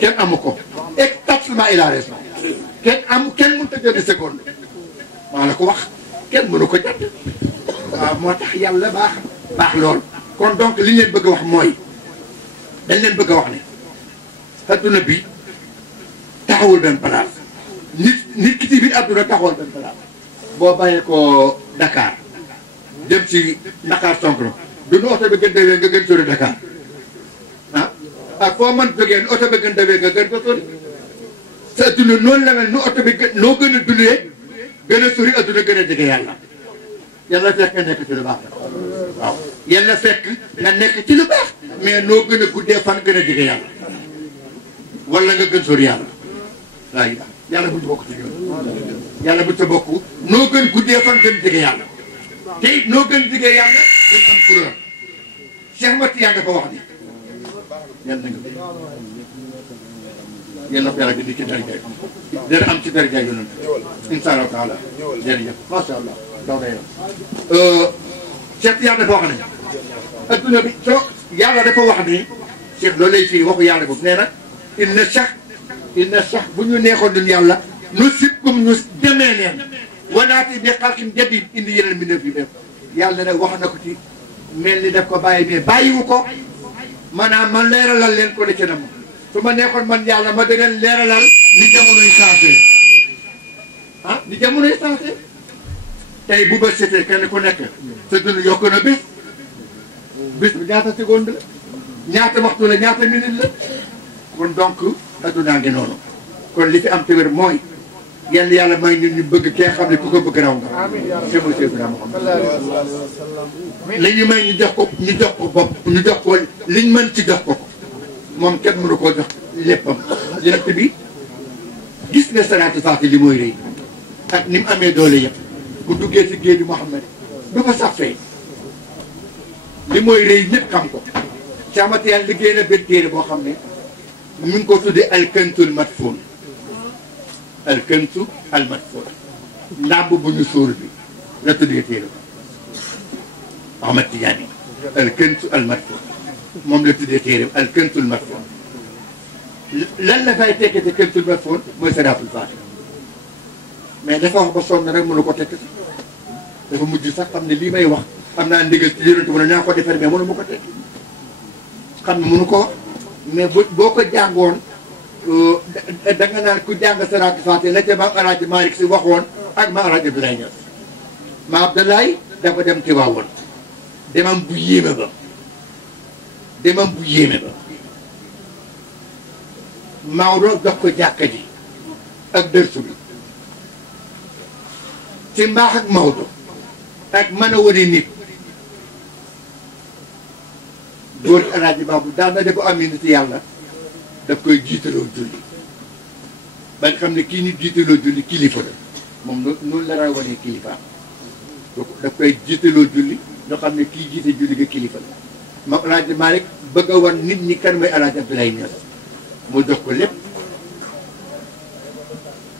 kenn amu ko exactement il a raison kenn mënut a jënd seconde maa la ko wax kenn mënu ko jàpp waaw moo tax yàlla baax lool kon donc li leen bëgg a wax mooy dañ leen bëgg a wax ne adduna bi taxawul benn place nit ki ci biir adduna taxawul benn place boo bàyyee ko Dakar dem ci Dakar Sonkro du nu oto bi gën dawee nga gën sori Dakar ak foo mën jógee oto bi gën dawee nga gën ko sori sa adduna noonu la mel nu oto bi noo gën a dundee gën a sori adduna gën a jege yàlla yàlla fekk nga nekk ci lu baax waaw yàlla fekk nga nekk ci lu baax mais noo gën a guddee fan gën a jege yàlla wala nga gën sori yàlla waaye yàlla buñ bokk ci ñoom yàlla buñ sa bokk noo gën guddee fan gën jege yàlla te it noo gën jege yàlla gën am couleur Cheikh Mati yaa nga fa wax ni yàlla nga yàlla ko yàlla di ci daraja dana am ci daraja yonent insha Allah taala jërëjëf masha Allah daw na yoon Cheikh yàlla dafa wax ne adduna bi soo yàlla dafa wax ni Cheikh loolu lay fii waxu yàlla boobu nee na inna sax bu ñu neexoon ñun yàlla nu sibkum ñu demee leen wanaati bi xalqin jadid indi yeneen mbindeef yu def yàlla nag wax na ko ci mel ni daf ko bàyyi mais bàyyiwu ko maanaam man leeralal leen ko ne ci nam su ma neexoon man yàlla ma da leen leeralal ni jamonoy changé ni jamonoy changé tey bu ba setee kenn ku nekk sa dund yokk na bis bi ñaata seconde la ñaata waxtu la ñaata minute la kon donc addunaa ngi noonu kon li fi am te wér mooy yenn yàlla may ñun ñu bëgg kee xam ne ku ko bëgg raw nga te mooy Seydina Muhammad li ñu may ñu jox ko bopp ñu jox ko liñ mën ci jox ko moom kenn mënu koo jox léppam yonent bi gis nga salaatu faati li mooy rëy ak ni mu amee doole yëpp bu duggee ci géeju Muhammad du fa sax fee li mooy rëy ñëpp xam ko Cheikh Yàlla liggéey na benn téere boo xam ne mi ngi ko tuddee alkantul matfuun alkantu al matfuun ndàmb bu ñu suul bi la tuddee téere ba Ahmad Tidiane alkantu al matfuun moom la tuddee téere alkantul matfuun lan la fay tekkee te kantul matfuun mooy salaatul faatiha mais dafa wax ba sonn rek mënu ko tekk dafa mujj sax xam ne lii may wax xam naa ndigal ci yonent mu ne naa ko defar mais mënu ma ko tekk xam ne mënu ko wax mais boo ko jàngoon da nga naan ku jàng salaatul faatiha la ca maam Alaaji Malick Si waxoon ak maam Alaaji Abdoulaye Niass maam Abdoulaye dafa dem ci waawoon demam bu yéeme ba Maodo jox ko jàkka ji ak dërsu bi ci mbaax ak Maodo ak mën a wane nit góor Alaaji Baabu daan na def am nit yàlla daf koy jiitaloo julli ba nga xam ne kii nit jiitaloo julli kilifa la moom noonu la raa wane kilifa daf koy jiitaloo julli nga xam ne kii jiite julli nga kilifa la ma Alaaji Maalik bëgg a wan nit ñi kan mooy Alaaji Abdoulaye Niass mu jox ko lépp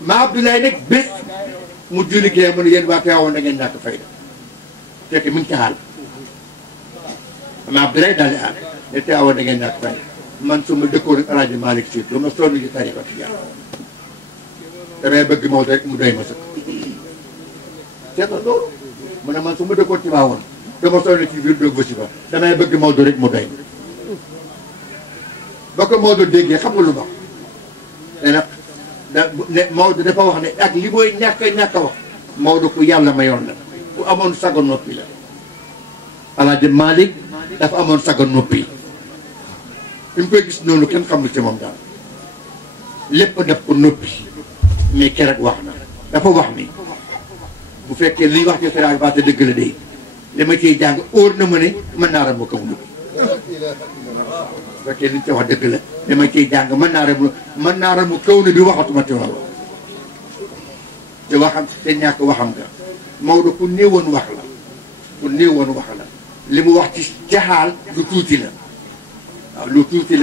ma Abdoulaye nag bés mu julli gee mu ne yéen waa Tiwaawan da ngeen ñàkk fayda fekk mi ngi ci xaal ma Abdoulaye daal di aar ne Tiwaawan da ngeen ñàkk fayda man su ma dëkkoon ak Alaaji Malick Si du ma sonn ci tariqa tijaan damay bëgg Maodo rek mu doy ma sëkk seetal loolu mu ne man su ma dëkkoon ci Tiwaawan du ma sonn ci biir doog ba si ba damay bëgg Maodo rek mu doy ma ba ko Maodo déggee xam nga lu ma ne Maodo dafa wax ne ak li mooy ñàkk a wax Maodo ku yàlla mayoon la ku amoon sago noppi la Alaaji Malick dafa amoon sago noppi fi mu koy gis noonu kenn xamul ci moom daal lépp def ko noppi mais keroog wax na dafa wax ni bu fekkee li ñu wax ci seraay ba te dëgg la de li ma ciy jàng óor na ma ne mën naa ram kaw noppi bu fekkee li ñu ci wax dëgg la li ma ciy jàng mën naa ram kaw na bi waxatuma ci loolu te waxam te ñàkk waxam nga Maodo ku néewoon wax la li mu wax ci xaal lu tuuti la waaw lu tuuti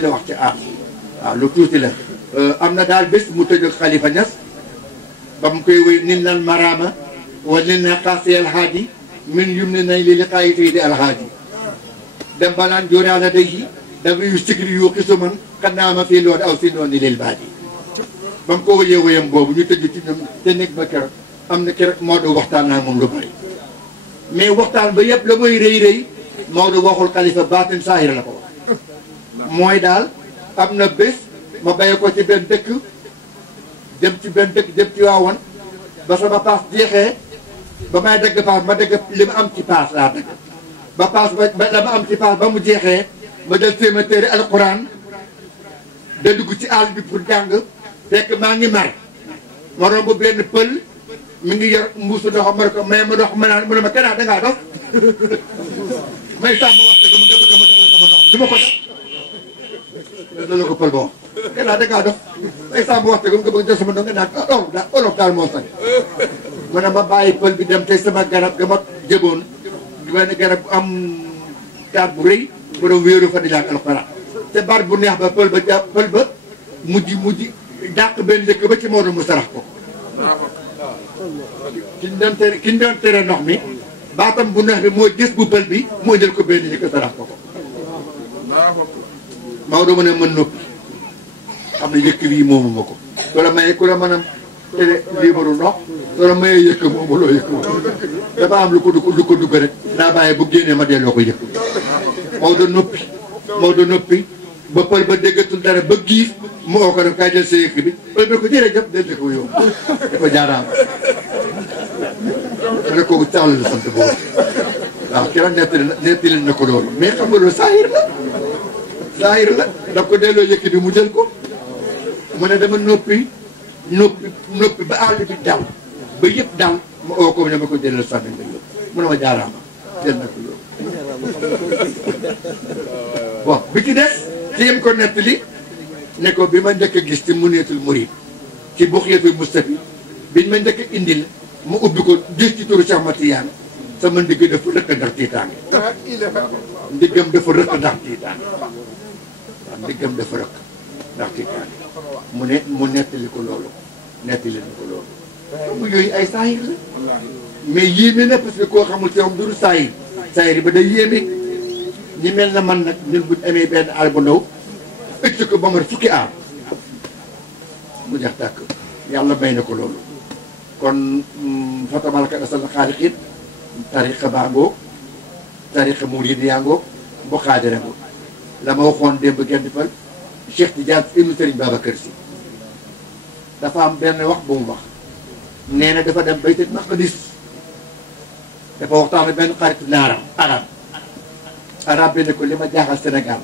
la wax ci aar waaw lu tuuti la am na daal bés mu tëj ak Khalifa Niass ba mu koy wéy nil nal marama wa nil na xaasi alhaaji min yum ne nañ li liqaayi tey di alhaaji dem ba naan jóoraala day yi dafa yu sikri yu xisuman xannaa ma fii loolu aw si noonu lil baadi ba mu ko wëyee wëyam boobu ñu tëj ci ñoom te nekk ba keroog am na keroog Maodo waxtaan naa moom lu bari mais waxtaan ba yëpp la muy rëy Maodo waxul xalifa baatin saahir la ko wax mooy daal am na bés ma béye ko ci benn dëkk dem ci benn dëkk dem ci waawoon ba sama paas jeexee ba may dagg paas ma dagg li ma am ci paas laa dagg ba paas ba la ma am ci paas ba mu jeexee ma del téema téere alquran da dugg ci àll bi pour jàng fekk maa ngi mar ma romb benn pël mi ngi yor mbuusu ndox ma ko mais ma ndox ma naan mu ne ma kenn dangaa dof may sàmm waxte ko mu nga bëgg ma doxal sama ndox du ma ko def loolu ko pël ba wax kenn dangaa dof may sàmm waxte ko mu nga bëgg def sama ndox nga naan olof daal moo sañ mu ne ma bàyyi pël bi dem te sama garab ga ma jëboon benn garab bu am taat bu rëy mu doon wéeru fa di jàng alxuraan te bar bu neex ba pël ba mujj dàq benn dëkk ba ci Maodo mu sarax ko ki ñu doon tere ndox mi baatam bu neex bi moo gis bu pël bi mu indil ko benn dëkk sarax ko Maodo mu ne mën noppi xam ne yëkk bii moomu ma ko ku la maye ku la mën a tere liibaru ndox soo la mayee yëkk moomu loo yëkk dafa am lu ko dugg rek naa bàyyi bu génnee ma delloo ko yëkk Maodo noppi ba pël ba déggatul dara ba giif mu oo ko def kaay jël sa yëkk bi pël bi ko jërëjëf dégg ko yow da ko jaaraam dana ko taxal la sant boobu waaw ki la nettali na ko loolu mais xam nga loolu saahir la daf ko delloo yëkk bi mu jël ko mu ne dama noppi ba àll bi dal ba yëpp dal ma oo ko ne ma ko delloo sànni nga yow mu ne ma jaaraama jël na ko yow bon bi ci des ci yem ko nettali ne ko bi ma njëkk a gis ci muneetul murid ci buxyatul mustafi biñ ma njëkk a indil mu ubbi ko gis ci turu Cheikh Matiyaan sama ndigg dafa rëkk ndax tiitaange ndiggam dafa rëkk ndax tiitaange waaw ndiggam dafa rëkk ndax tiitaange mu nettali ko loolu mu yooyu ay saahir la mais yéeme na parce que koo xamul ci moom duru saahir ba day yéeme ñi mel na man nag ñun buñ amee benn aar bu ndaw ëcc ko ba ma fukki aar mu jeex tàkk yàlla may na ko loolu kon fa tabaraka asal xaaliqin tariqa baa ngoog tariqa murid yaa ngoog bu xaadira ngoog la ma waxoon démb genn fal Cheikh Tidiane ibnu Serigne Babacar Sy dafa am benn wax bu mu wax nee na dafa dem Baytul Maqdis dafa waxtaan ak benn xarit naaram arab bi ne ko li ma jaaxal Sénégal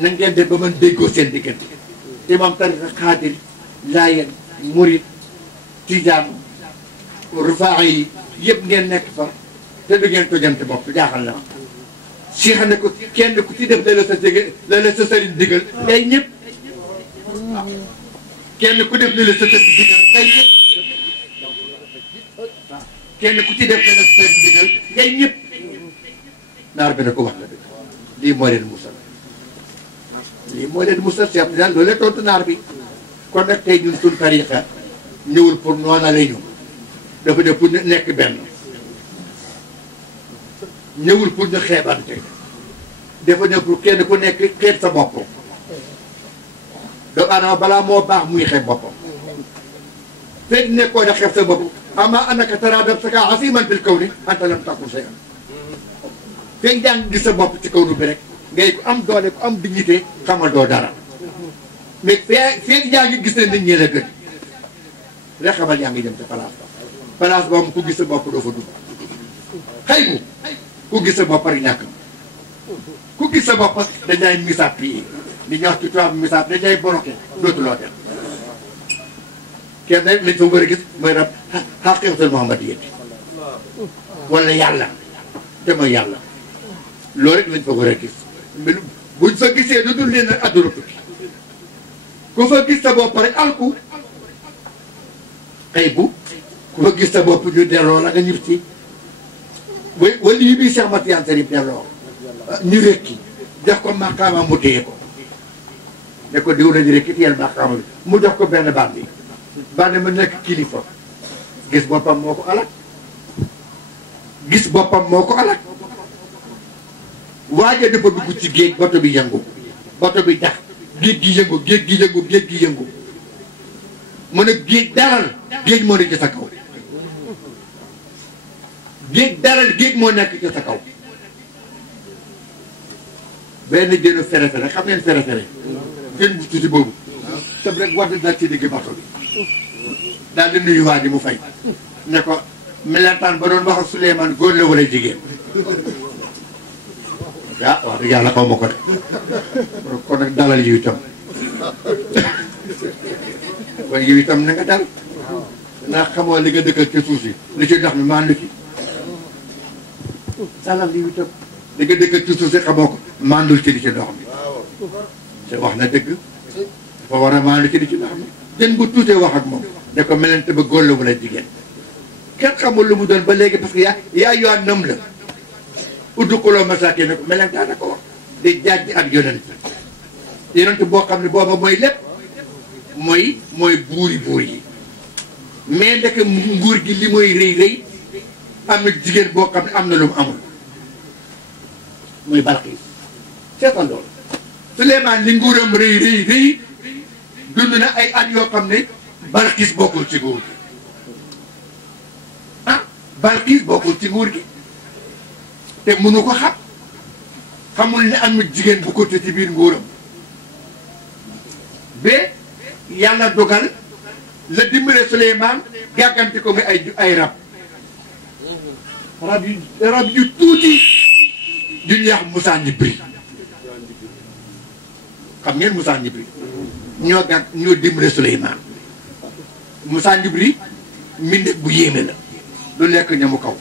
na ngeen de ba mën déggoo seen diggante te moom tariqa xaadir laayeen murid tijaan rufaa yi yëpp ngeen nekk fa te du ngeen tojante bopp jaaxal na ma si xam ne ko kenn ku ci def la sa sëriñ digal ngay ñëpp kenn ku def la sa sëriñ digal ngay ñëpp kenn ku ci def la sa sëriñ digal ngay ñëpp naar bi ne ko wax la dëgg lii moo leen musal Cheikh Tidiane loolu tontu naar bi kon nag tey ñun suñ tariqa ñëwul pour noonale ñu dafa def pour ñu nekk benn ñëwul pour ñu xeebante dafa ne pour kenn ku nekk xeeb sa bopp doomu aadama balaa moo baax muy xeeb boppam fekk nekkoo da xeeb sa bopp ama anaka taraadam saka asiman fil kaw ni anta lam takun shay'an fekk yaa ngi gis sa bopp ci kaw nu bi rek ngay ko am doole ko am dignité xamal doo dara mais fekk yaa ngi gis ne nit ñi la gën rek xamal yaa ngi jëm sa place boobu ku gis sa bopp doo fa dugg xëy bu ku gis sa bopp rek ñàkk ku gis sa bopp dañ lay misaab pii li ñuy wax ci tubaab misaab dañ lay bloqué dootuloo dem kenn lañ fa war a gis mooy rab xaqiqatul muhammadiyya wala yàlla te mooy yàlla loolu rek lañ fa war a gis buñ fa gisee lu dul leen nag adduna tukki ku fa gis sa bopp rek alku xëy bu ku fa gis sa bopp ñu delloo la nga ñib si wala yi bii Cheikh Matiyaan Sarif delloo ñu rekki jox ko maqaama mu téye ko ne ko diw lañu rekki teel maqaama bi mu jox ko benn bandi mu nekk kilifa gis boppam moo ko alak waaja dafa dugg ci géej bato bi yëngu bato bi dax géej gi yëngu géej gi yëngu géej gi yëngu mu ne géej daral géej moo nekk ci sa kaw géej daral géej moo nekk ci sa kaw benn jënu fere-fere xam ngeen fere-fere jën bu tuuti boobu tëb rek war dal ci digg bato bi daal di nuyu waa ji mu fay ne ko melentaan ba doon wax ak Souleymane góor la wala jigéen ah wax dëgg yàlla xaw ma ko de kon nag dalal yiw itam kon yiw itam na nga dal ndax xamoo li nga dëkkal ci suuf si li ci ndox mi maan lu ci dalal yiw itam li nga dëkkal ci suuf si xamoo ko maandul ci li ci ndox mi te wax na dëgg dafa war a maandu ci li ci ndox mi jën bu tuutee wax ak moom ne ko melente ba góor la wala jigéen kenn xamul lu mu doon ba léegi parce que yaa yoon nam la uddukuloo masaake ne ko melentaan na ko wax di jaaj ak yonent boo xam ne booba mooy lépp mooy buuri buur yi mais ndek nguur gi li mooy rëy rëy am na jigéen boo xam ne am na lu mu amul muy Balqiis seetal loolu Souleymane li nguuram rëy rëy rëy dund na ay at yoo xam ne Balqiis bokkul ci nguur gi Balqiis bokkul ci nguur gi te mënu ko xam xamul ne am na jigéen bu ko ci biir nguuram ba yàlla dogal la dimbale Souleymane gàggante ko muy ay rab yu tuuti yu ñuy wax Moussa Njibri xam ngeen Moussa Njibri ñoo dimbale Souleymane Moussa Njibri mbindeef bu yéeme la du lekk ñamu kaw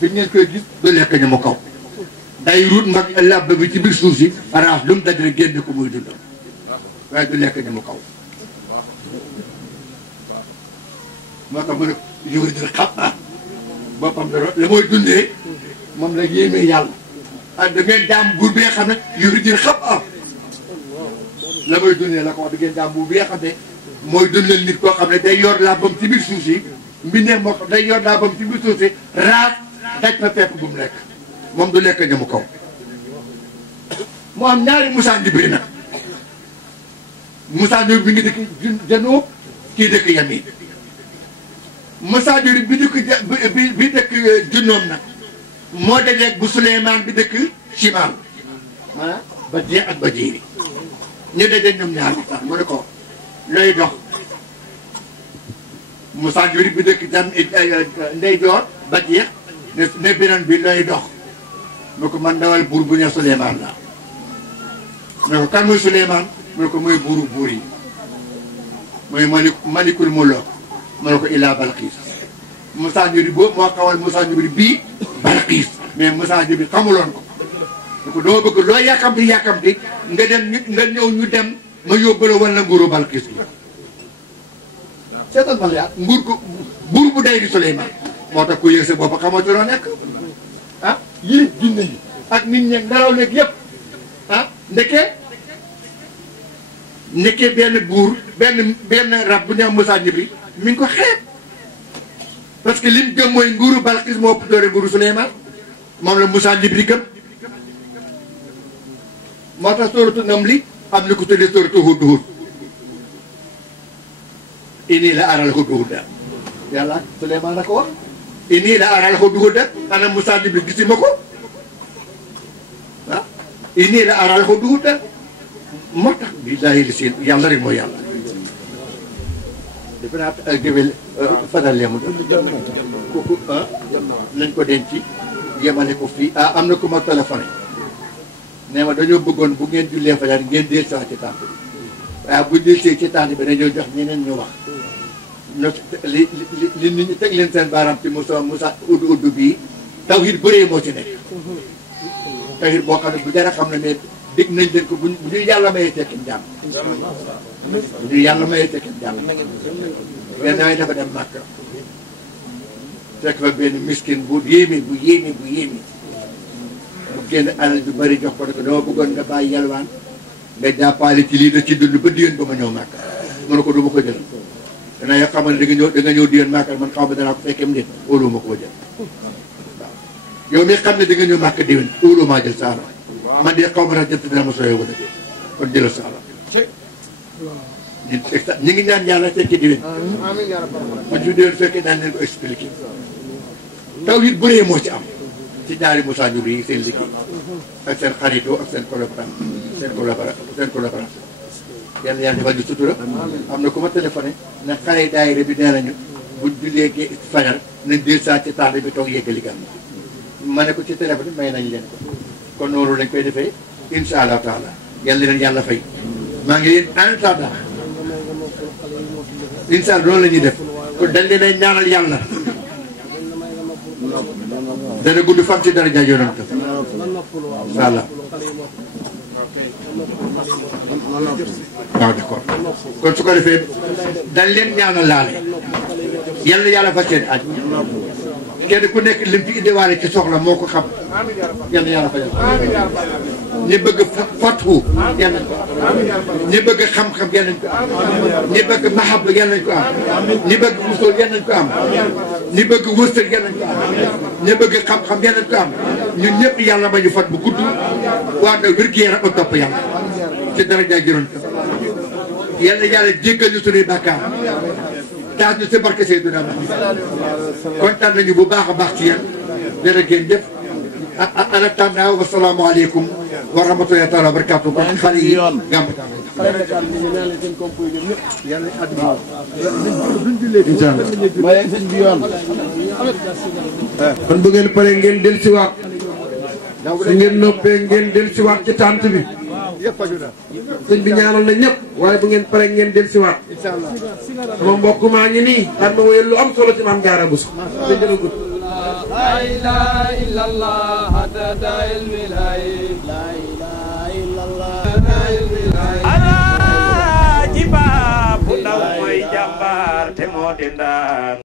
fi ngeen koy gis du lekk ñamu kaw day ruut mbag làbb bi ci biir suuf si raaf lu mu daj rek génn ko muy dund waaye du lekk ñamu kaw moo tax mu ne yóri dina xam boppam la mooy dundee moom la yéemee yàlla da ngeen jaam buur bi nga xam ne yóri dina xam la mooy dundee la ko wax da ngeen jaam buur bi nga xam ne mooy dundal nit koo xam ne day yor làbbam ci biir suuf si mbindeef moo xam day yor làbbam ci biir suuf si raaf daj fa pepp bu mu lekk moom du lekk ñamu kaw mu am ñaari Moussa Njibri nag Moussa Njibri bi ngi dëkk Janoob kii dëkk Yamin Moussa Njibri bi dëkk Junnoom nag moo dajeeg bu Souleymane bi dëkk Chimal ah ba jeex ak ba jiiri ñu dajeeg ñoom ñaar waxtaan mu ne ko looy dox Moussa Njibri bi dëkk jan ndeyjoor ba jeex ne beneen bi looy dox mu ko man ndawal buur bu ne Souleymane la mu ne ko kan mooy Souleymane mu ne ko mooy buuru buur yi mooy malikul muluk mu ne ko illaa Balqiis Moussa Njibri boobu moo xawal Moussa Njibri bii Balqiis mais Moussa Njibri xamuloon ko mu ko doo bëgg loo yàkkamti nga ñëw ñu dem ma yóbbala wala nguuru Balqiis gi seetal ma la nguur ko buur bu day di Souleymane moo tax ku yëg sa bopp xamoo ci loo nekk ah yii jinne yi ak nit ñi nelaw léegi yëpp ah ndeke benn buur benn rab bu ñu am Moussa Njibri mi ngi ko xeeb parce que lim gëm mooy nguuru Balqiis moo ëpp doole nguuru Souleymane moom la Moussa Njibri gëm moo tax sóoratu Namli am na ko tuddee sóoratu Hudhud inni la aral hudhuda yàlla Souleymane la ko wax inni la aral hudhuda ana Moussa Njibri gisima ko ah inni la aral hudhuda moo tax billaahi li seen yàlla rek mooy yàlla defe naa géwél fadal leemu kooku nañ ko denc yemale ko fii am na ku ma téléphoné nee ma dañoo bëggoon bu ngeen jullee fajar ngeen deel saa ci tànt bi waaye bu deel see ci tànt bi dañoo jox ñeneen ñu wax li nit ñi teg leen seen baaraam ci Moussa udd bii tawhid bëree moo ci nekk tawhid boo xam ne bu jara xam ne mais dégg nañ leen ko bu ñu yàlla mayee tekkin jàmm bu ñu yàlla mayee tekkin jàmm benn damay dafa dem Màkka fekk fa benn miskin bu yéeme bu génn alal bi bëri jox ko ne ko dama bëggoon nga bàyyi yalwaan nga jàppale ci lii da ci dund ba diyoon ba ma ñëw Màkka mu ne ko du ma ko jël danaa yoo xamal ne da nga ñëw diyoon Màkka man xaw ma danaa ko fekkeem nit óolu ma koo jël waaw yow mi xam ne da nga ñëw Màkka diwén óolu maa jël saara man de xaw ma sax jënt dina ma sooyee wala kon jëlal sa alal ñu ngi ñaan yàlla fekkee di leen man su dee fekkee daan leen ko expliqué taw it bëree moo ci am ci ñaari Moussa Ndiour yi seen liggéey ak seen xaritoo ak seen collaboration yàlla yàlla defal ñu sutura am na ku ma téléphoné ne xale daayira bi nee nañu bu jullee fajar nañ del saa ci tànn bi toog yeggali gàmm ma ne ko ci téléphone may nañ leen ko kon noonu lañ koy defee insha allah taala yàlla leen yàlla fay maa ngi leen en attendant insha allah loolu la ñuy def kon dañ leen ay ñaanal yàlla dana gudd fan ci daraja yonent insha allah waaw d'accord kon su ko defee dañ leen ñaanal laale yàlla yàlla faj seen aaj kenn ku nekk lim fi indiwaale ci soxla moo ko xam yàlla yàlla fajal ñi bëgg fatwu yàlla nañ ko am ñi bëgg xam-xam yàlla nañ ko am ñi bëgg mahab yàlla nañ ko am ñi bëgg musool yàlla nañ ko am ñi bëgg wërsëg yàlla nañ ko am ñi bëgg xam-xam yàlla nañ ko am ñun ñëpp yàlla ma ñu fat bu gudd waa nga wér-gu-yaram ak topp yàlla ci daraja jëroon yàlla yàlla jéggal ñu suñuy bàkkaar taas ñu si barke Seydina kontaan nañu bu baax a baax ci yéen jërë ngeen jëf ana tànnaaw wa salaamu aleykum wa rahmatullahi taala wa barakatuh kon xale yi gàmm kon bu ngeen paree ngeen del si waat su ngeen noppee ngeen del si waat ci tànt bi sëñ bi ñaanal na ñëpp waaye bu ngeen paree ngeen del si waat sama mbokk maa ngi nii daan ma wéyal lu am solo ci maam Jaara Buso te jëla gudd la ilaha illallah hatta ilmi la ilaha illallah ala jiba bu ndaw mooy jàmbaar te moo di ndaan